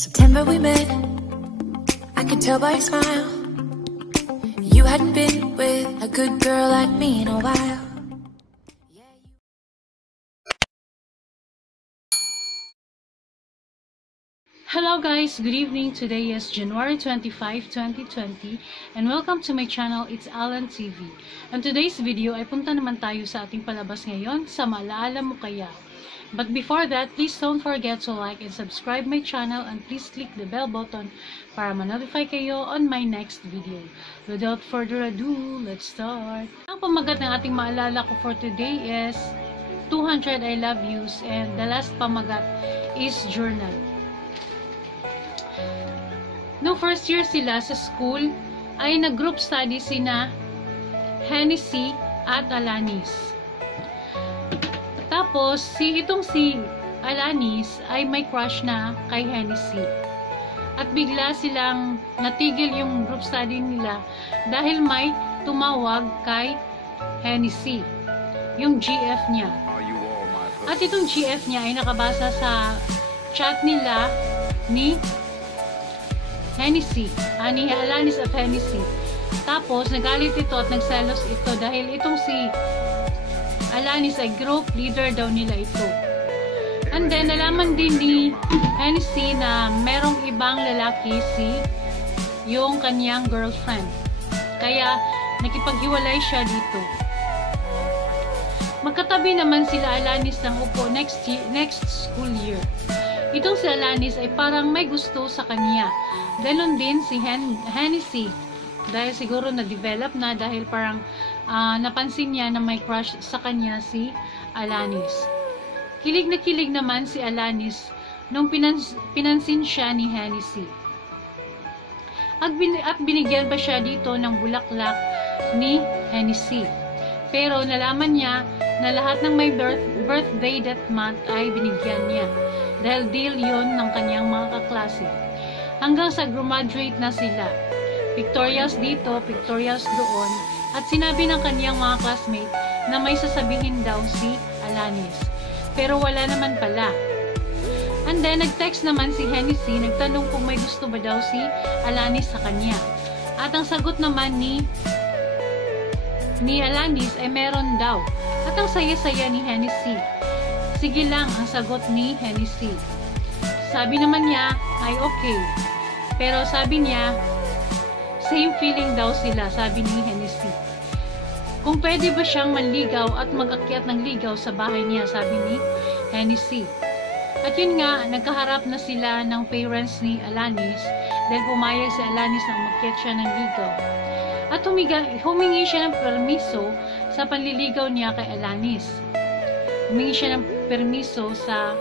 September we met, I could tell by your smile. You hadn't been with a good girl like me in a while. Hello guys, good evening. Today is January 25, 2020 and welcome to my channel, It's Alan TV. And today's video ay punta naman tayo sa ating palabas ngayon sa Maalaala Mo Kaya. But before that, please don't forget to like and subscribe my channel and please click the bell button para ma-notify kayo on my next video. Without further ado, let's start. Ang pamagat ng ating maalala ko for today is 200 I love yous and the last pamagat is journal. No first year sila sa school ay nag-group study sina Hennessy at Alanis. Tapos, si Alanis ay may crush na kay Hennessy. At bigla silang natigil yung group study nila dahil may tumawag kay Hennessy, yung GF niya. At itong GF niya ay nakabasa sa chat nila ni Hennessy, ni Alanis at Hennessy. Tapos, nagalit ito at nagselos ito dahil itong si Alanis ay group leader daw nila ito. And then, nalaman din ni Hennessy na merong ibang lalaki yung kanyang girlfriend. Kaya, nakipaghiwalay siya dito. Magkatabi naman sila Alanis ng upo next school year. Itong si Alanis ay parang may gusto sa kanya. Ganon din si Hennessy. Dahil siguro na-develop na dahil parang napansin niya na may crush sa kanya si Alanis. Kilig na kilig naman si Alanis nung pinansin siya ni Hennessy. At binigyan pa siya dito ng bulaklak ni Hennessy. Pero nalaman niya na lahat ng may birthday that month ay binigyan niya. Dahil deal yun ng kanyang mga kaklase. Hanggang sa graduate na sila. Pictorials dito, pictorials doon. At sinabi ng kanyang mga classmate na may sasabihin daw si Alanis. Pero wala naman pala. And then, nag-text naman si Hennessy, nagtanong kung may gusto ba daw si Alanis sa kanya. At ang sagot naman ni Alanis ay meron daw. At ang saya-saya ni Hennessy. Sige lang ang sagot ni Hennessy. Sabi naman niya ay okay. Pero sabi niya, same feeling daw sila, sabi ni Hennessy. Kung pwede ba siyang manligaw at mag-akyat ng ligaw sa bahay niya, sabi ni Hennessy. At yun nga, nagkaharap na sila ng parents ni Alanis dahil pumayag si Alanis na umakyat siya ng ligaw. At humingi siya ng permiso sa panliligaw niya kay Alanis. Humingi siya ng permiso sa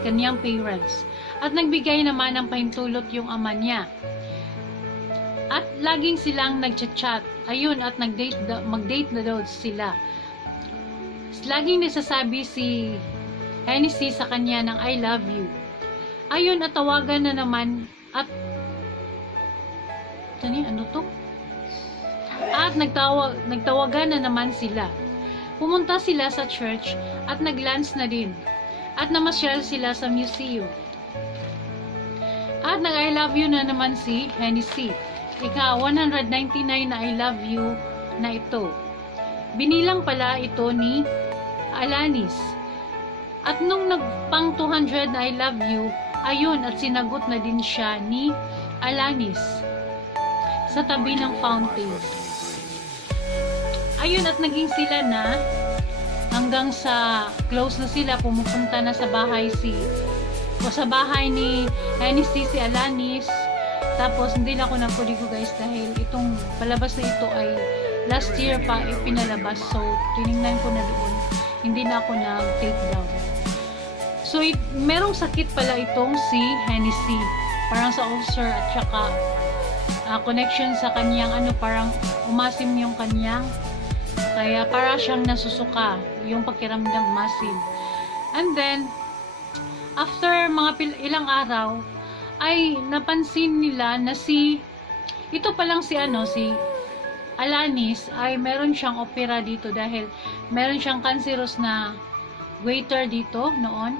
kanyang parents. At nagbigay naman ng pahintulot yung ama niya. At laging silang nagchat-chat. Ayun, at mag-date na daw sila. Laging nasasabi si Hennessy sa kanya ng I love you. Ayun, at tawagan na naman at At nagtawagan na naman sila. Pumunta sila sa church at nag-lunch na din. At namasyal sila sa museum. At nag-I love you na naman si Hennessy. Ika 199 na I love you na ito. Binilang pala ito ni Alanis. At nung nagpang 200 na I love you, ayun at sinagot na din siya ni Alanis sa tabi ng fountain. Ayun at naging sila na hanggang sa close na sila, pumupunta na sa bahay ni Hennessy si Alanis. Tapos hindi na ako napuligo guys dahil itong palabas na ito ay last year pa pinalabas. So tiningnan ko na doon. Hindi na ako nag-take down. So merong sakit pala itong si Hennessy. Parang sa ulcer at saka connection sa kanyang parang umasim yung kanyang. Kaya para siyang nasusuka yung pakiramdam masim. And then after mga ilang araw ay napansin nila na ito palang si Alanis ay meron siyang opera dito dahil meron siyang cancerous na waiter dito noon.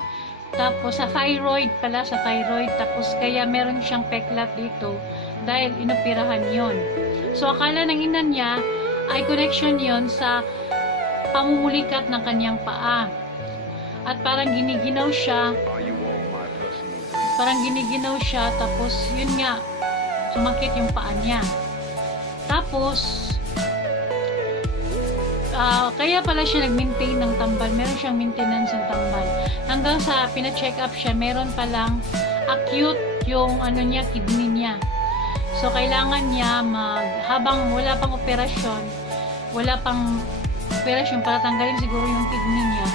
Tapos sa thyroid pala, sa thyroid. Tapos kaya meron siyang peklat dito dahil inoperahan yon. So akala ng ina niya ay connection yon sa pamumulikat ng kanyang paa. At parang giniginaw siya. Tapos yun nga, sumakit yung paa niya. Tapos kaya pala siya nag-maintain ng tambal. Meron siyang maintenance ng tambal. Hanggang sa pina-check up siya, meron palang acute yung kidney niya. So kailangan niya habang wala pang operasyon para tanggalin siguro yung kidney niya,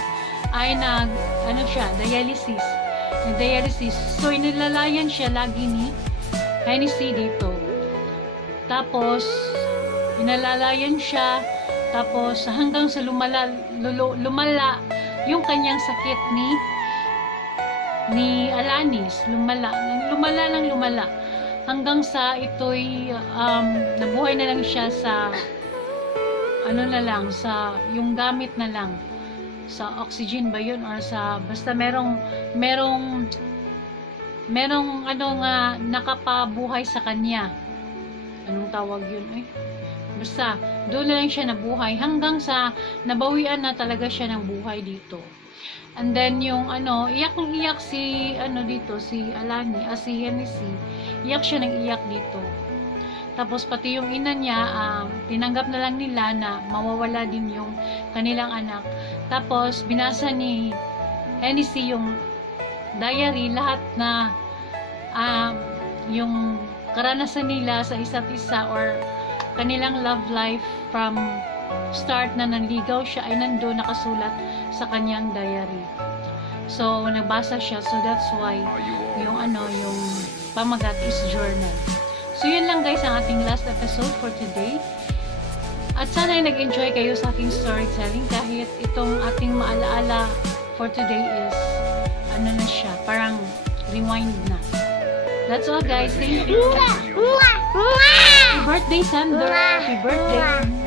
ay dialysis. Nag-dialysis. So inilalayan siya lagi ni Hennessy dito. Tapos inalalayan siya. Tapos hanggang sa lumala yung kanyang sakit ni Alanis. Lumala hanggang sa ito'y nabuhay na lang siya sa sa yung gamit na lang, sa oxygen ba yun, or sa basta merong nakapabuhay sa kanya. Anong tawag yun? Basta, doon lang siya nabuhay hanggang sa nabawian na talaga siya ng buhay dito. And then yung iyak si si Hennessy, iyak siya ng iyak dito. Tapos pati yung ina niya, tinanggap na lang nila na mawawala din yung kanilang anak. Tapos binasa ni Hennessy yung diary, lahat na yung karanasan nila sa isa't isa or kanilang love life from start na nanligaw siya ay nandoon nakasulat sa kanyang diary. So nabasa siya, so that's why yung pamagat is journal. So yun lang guys ang ating last episode for today. At sana ay nag-enjoy kayo sa aking storytelling kahit itong ating maalaala for today is na siya, parang rewind na. That's all guys. Thank you. Happy birthday, Sander. Happy birthday.